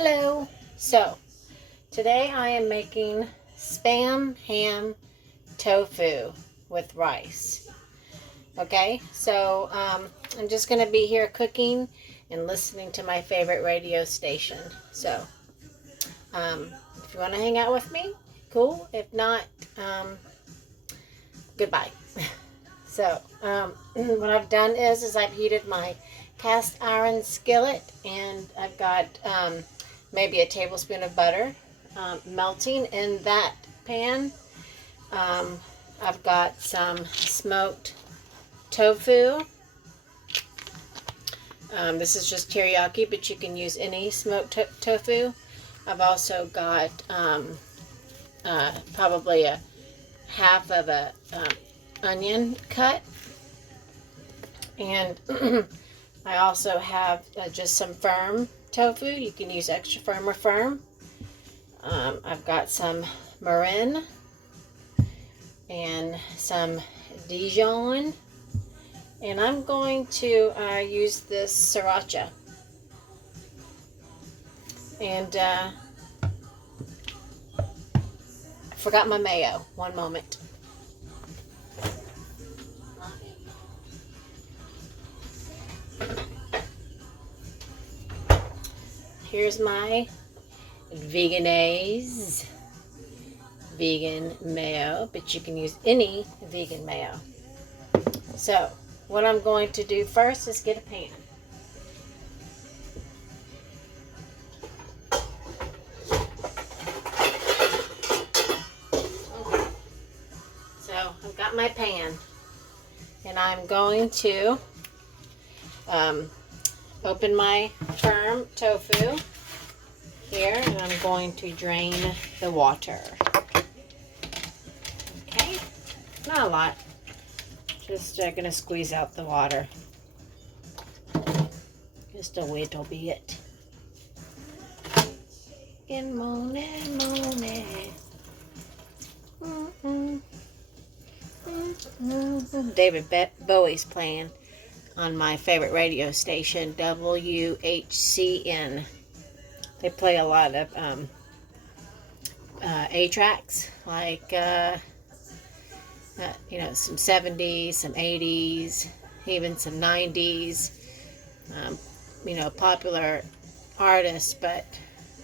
Hello. So today I am making spam ham tofu with rice. Okay, so I'm just going to be here cooking and listening to my favorite radio station. So if you want to hang out with me, cool. If not, goodbye. So what I've done is I've heated my cast iron skillet, and I've got maybe a tablespoon of butter melting in that pan. I've got some smoked tofu. This is just teriyaki, but you can use any smoked tofu. I've also got probably a half of a onion cut, and I also have just some firm tofu. You can use extra firm or firm. I've got some mirin and some Dijon, and I'm going to use this sriracha. And I forgot my mayo. One moment. Here's my VEGANIZED vegan mayo, but you can use any vegan mayo. So what I'm going to do first is get a pan. Okay. So I've got my pan, and I'm going to open my firm tofu here, and I'm going to drain the water. Okay, not a lot, just going to squeeze out the water, just a little bit. Good morning, morning. David Bowie's playing on my favorite radio station, WHCN. They play a lot of A tracks, like some 70s, some 80s, even some 90s. Popular artists, but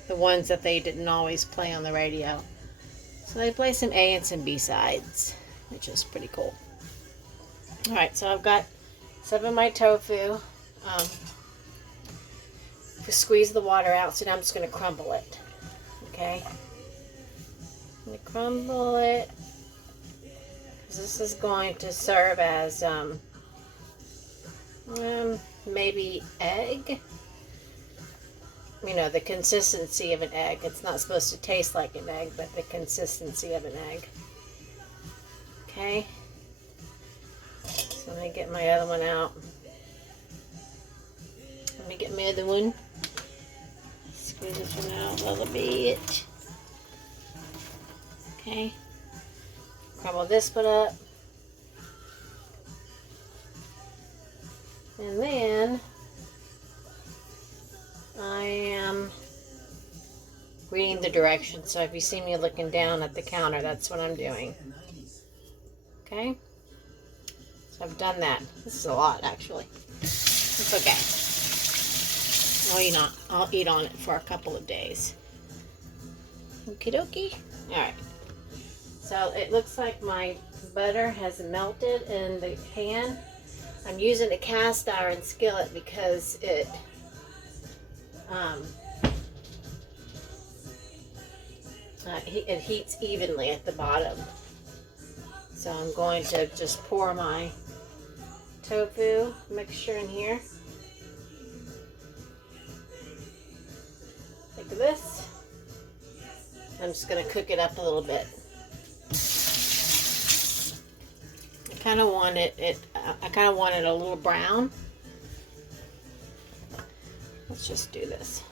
the ones that they didn't always play on the radio. So they play some A and some B sides, which is pretty cool. All right, so I've got some of my tofu. To squeeze the water out, so now I'm just going to crumble it. Okay, I'm going to crumble it, because this is going to serve as maybe egg. The consistency of an egg. It's not supposed to taste like an egg, but the consistency of an egg. Okay, so let me get my other one out. Let me get my other one. Squeeze this one out a little bit. Okay. Crumble this one up. And then I am reading the directions. So if you see me looking down at the counter, that's what I'm doing. Okay. So I've done that. This is a lot, actually. It's okay. I'll eat on it for a couple of days. Okie dokie. Alright. So it looks like my butter has melted in the pan. I'm using a cast iron skillet because it heats evenly at the bottom. So I'm going to just pour my tofu mixture in here. Like this. I'm just going to cook it up a little bit. I kind of want it a little brown. Let's just do this.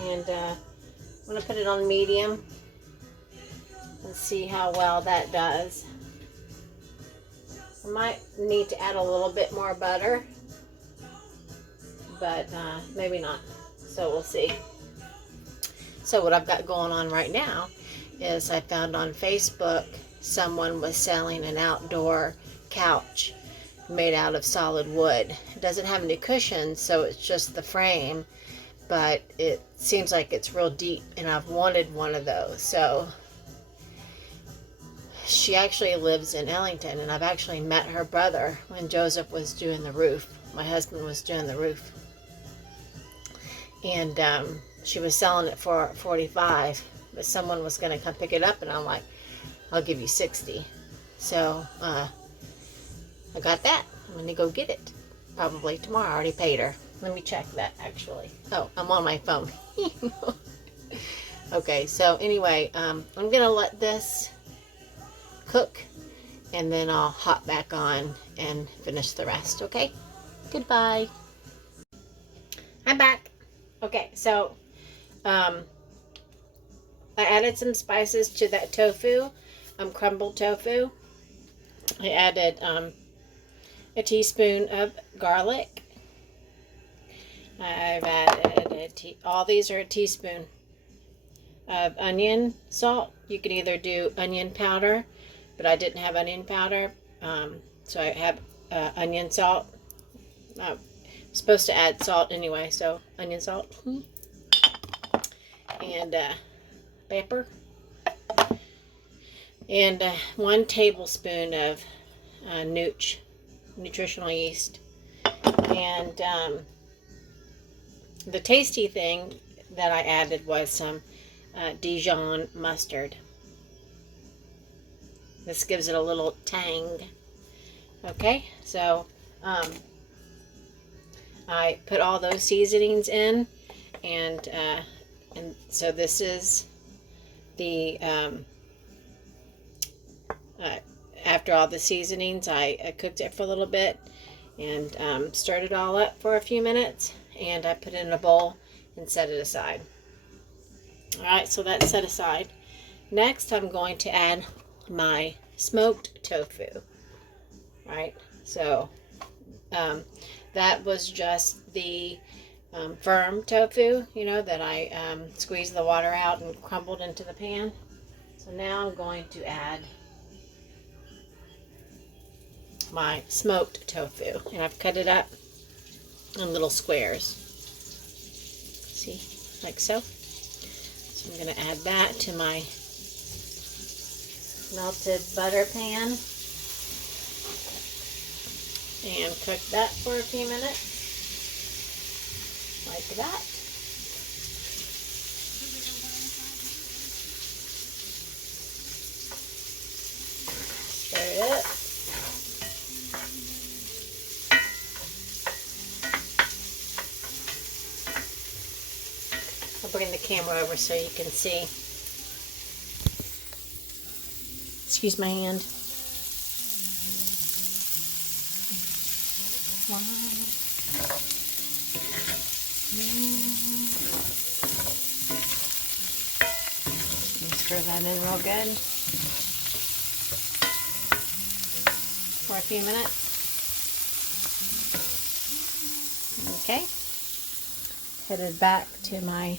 And I'm going to put it on medium and see how well that does. I might need to add a little bit more butter. but maybe not. So we'll see. So what I've got going on right now is I found on Facebook someone was selling an outdoor couch made out of solid wood. It doesn't have any cushions, so it's just the frame, but it seems like it's real deep, and I've wanted one of those. So she actually lives in Ellington, and I've actually met her brother when Joseph was doing the roof. My husband was doing the roof, and she was selling it for $45, but someone was going to come pick it up, and I'm like, I'll give you $60. So I got that. I'm going to go get it probably tomorrow. I already paid her. Let me check that, actually. Oh, I'm on my phone. Okay, so anyway, I'm going to let this cook, and then I'll hop back on and finish the rest, okay? Goodbye. I'm back. Okay, so I added some spices to that tofu, crumbled tofu. I added a teaspoon of garlic. I've added all these are a teaspoon of onion salt. You can either do onion powder, but I didn't have onion powder, so I have onion salt. I'm supposed to add salt anyway, so onion salt and pepper, and 1 tablespoon of nutritional yeast. And the tasty thing that I added was some Dijon mustard. This gives it a little tang. Okay, so I put all those seasonings in, and so this is the after all the seasonings, I cooked it for a little bit and stirred it all up for a few minutes, and I put it in a bowl and set it aside. Alright, so that's set aside. Next, I'm going to add my smoked tofu. Right, so that was just the firm tofu, you know, that I squeezed the water out and crumbled into the pan. So now I'm going to add my smoked tofu, and I've cut it up in little squares. See, like so. So I'm going to add that to my melted butter pan and cook that for a few minutes, like that. Stir it up. I'll bring the camera over so you can see. Excuse my hand. Stir that in real good for a few minutes. Okay. Headed back to my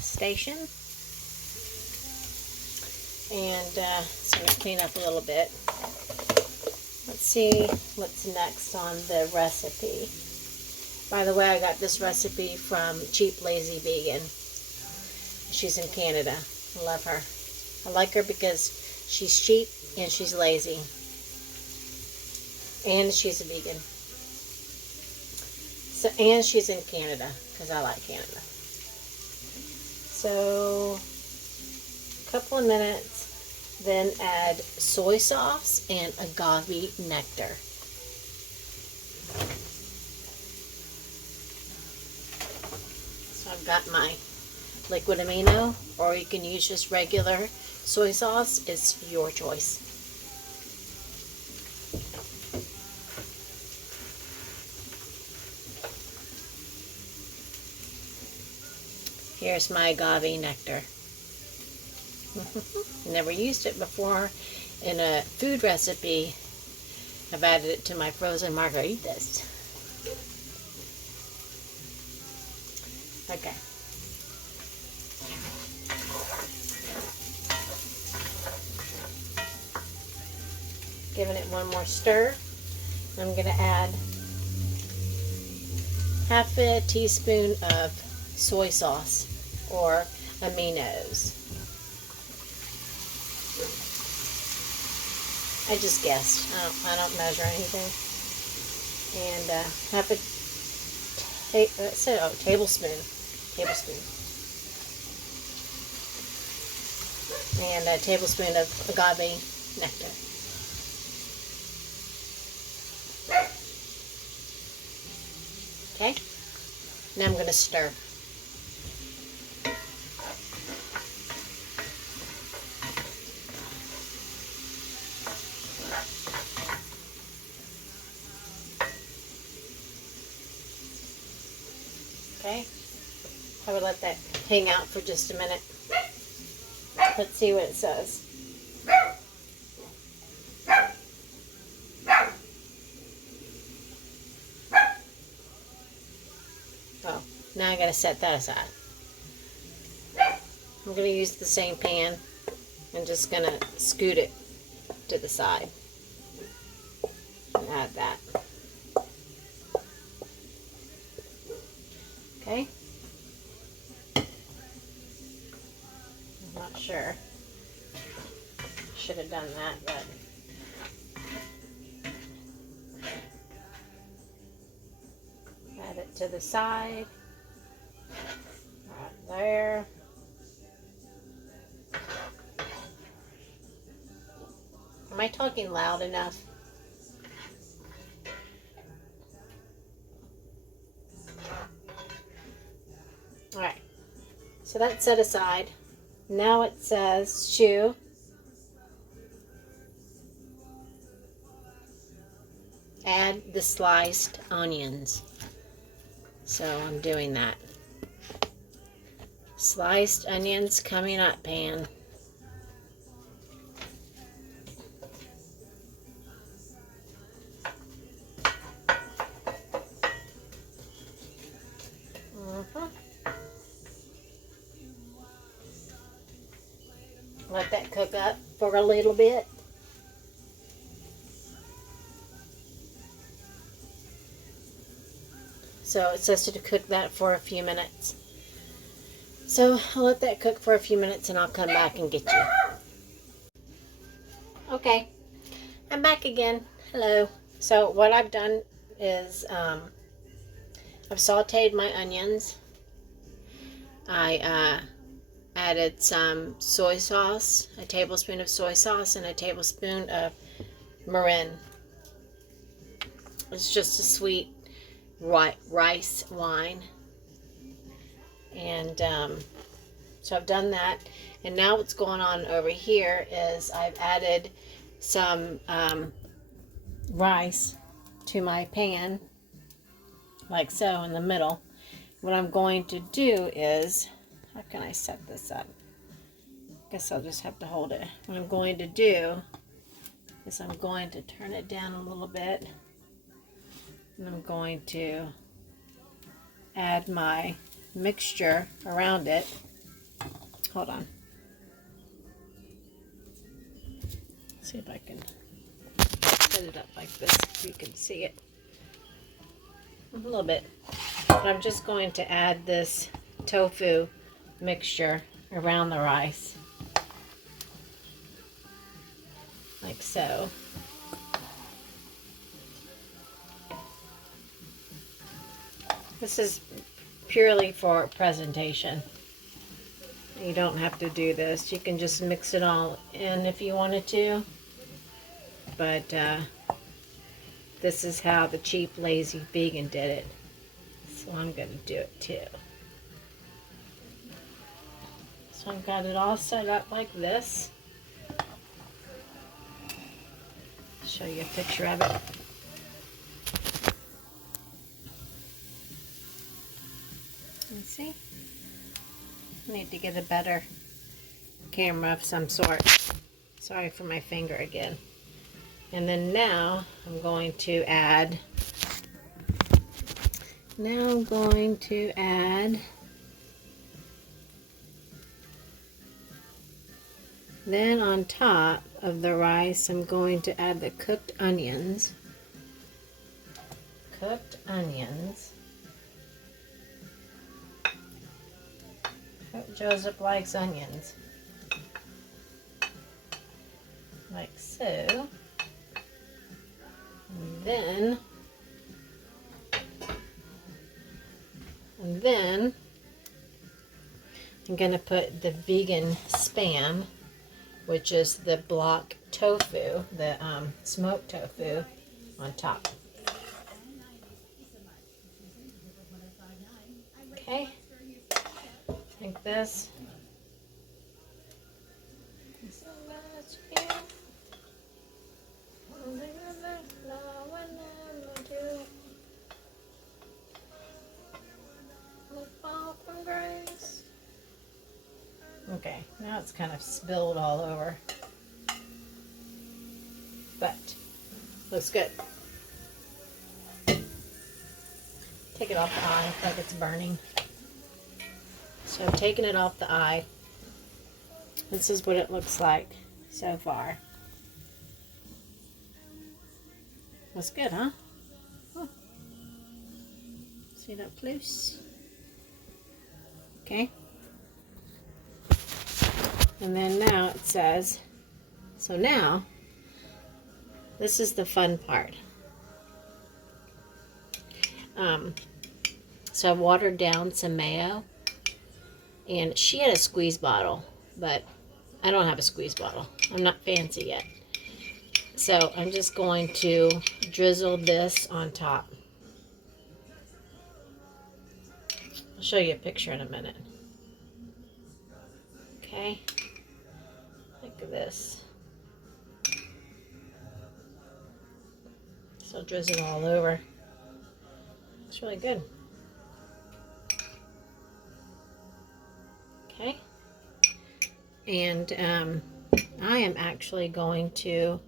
station. And so I'm going to clean up a little bit. Let's see what's next on the recipe. By the way, I got this recipe from Cheap Lazy Vegan. She's in Canada. I love her. I like her because she's cheap and she's lazy. And she's a vegan. So, and she's in Canada because I like Canada. So, a couple of minutes, then add soy sauce and agave nectar. So I've got my liquid amino, or you can use just regular soy sauce. It's your choice. Here's my agave nectar. Never used it before in a food recipe. I've added it to my frozen margaritas. Okay. Giving it one more stir. I'm going to add half a teaspoon of soy sauce or aminos. I just guessed. I don't measure anything. And half a tablespoon. And a tablespoon of agave nectar. Okay, now I'm going to stir. Okay, I would let that hang out for just a minute. Let's see what it says. Oh, now I gotta set that aside. I'm gonna use the same pan. I'm just gonna scoot it to the side and add that. Okay. I'm not sure. Should have done that, but add it to the side. Right there. Am I talking loud enough? Alright, so that's set aside. Now it says chew. Add the sliced onions. So I'm doing that. Sliced onions coming up, pan. Let that cook up for a little bit. So it says to cook that for a few minutes. So I'll let that cook for a few minutes and I'll come back and get you. Okay, I'm back again. Hello. So what I've done is I've sauteed my onions. I added some soy sauce, a tablespoon of soy sauce and a tablespoon of mirin. It's just a sweet rice wine. And so I've done that. And now what's going on over here is I've added some rice to my pan, like so, in the middle. What I'm going to do is, how can I set this up? I guess I'll just have to hold it. What I'm going to do is I'm going to turn it down a little bit. And I'm going to add my mixture around it. Hold on. See if I can set it up like this so you can see it. A little bit. But I'm just going to add this tofu mixture around the rice. Like so. This is purely for presentation. You don't have to do this. You can just mix it all in if you wanted to. But this is how the cheap, lazy vegan did it. So I'm going to do it too. So I've got it all set up like this. Show you a picture of it. You see? I need to get a better camera of some sort. Sorry for my finger again. And then now I'm going to add Then on top of the rice, I'm going to add the cooked onions. Cooked onions. Hope Joseph likes onions. Like so. And then I'm going to put the vegan Spam, which is the block tofu, the smoked tofu, on top. Okay, like this. Okay, now it's kind of spilled all over, but looks good. Take it off the eye, like it's burning. So I've taken it off the eye. This is what it looks like so far. Looks good, huh? Oh. See it up close? Okay. And then now it says, so now, this is the fun part. So I watered down some mayo, and she had a squeeze bottle, but I don't have a squeeze bottle. I'm not fancy yet. So I'm just going to drizzle this on top. I'll show you a picture in a minute. Okay. Look at this. So drizzle all over. It's really good. Okay. And I am actually going to,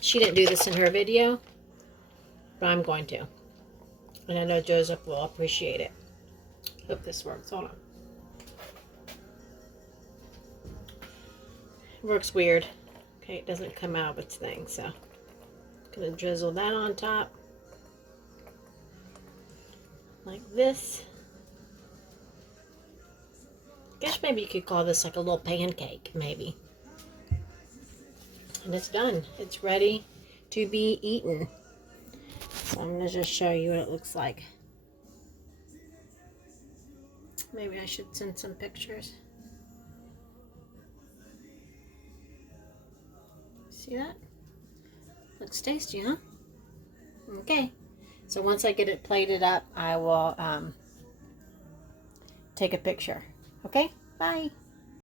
she didn't do this in her video, but I'm going to. And I know Joseph will appreciate it. Hope this works. Hold on. It works weird. Okay, it doesn't come out of its thing, so I'm gonna drizzle that on top. Like this. Guess maybe you could call this like a little pancake, maybe. And it's done. It's ready to be eaten. So I'm going to just show you what it looks like. Maybe I should send some pictures. See that? Looks tasty, huh? Okay. So once I get it plated up, I will take a picture. Okay? Bye.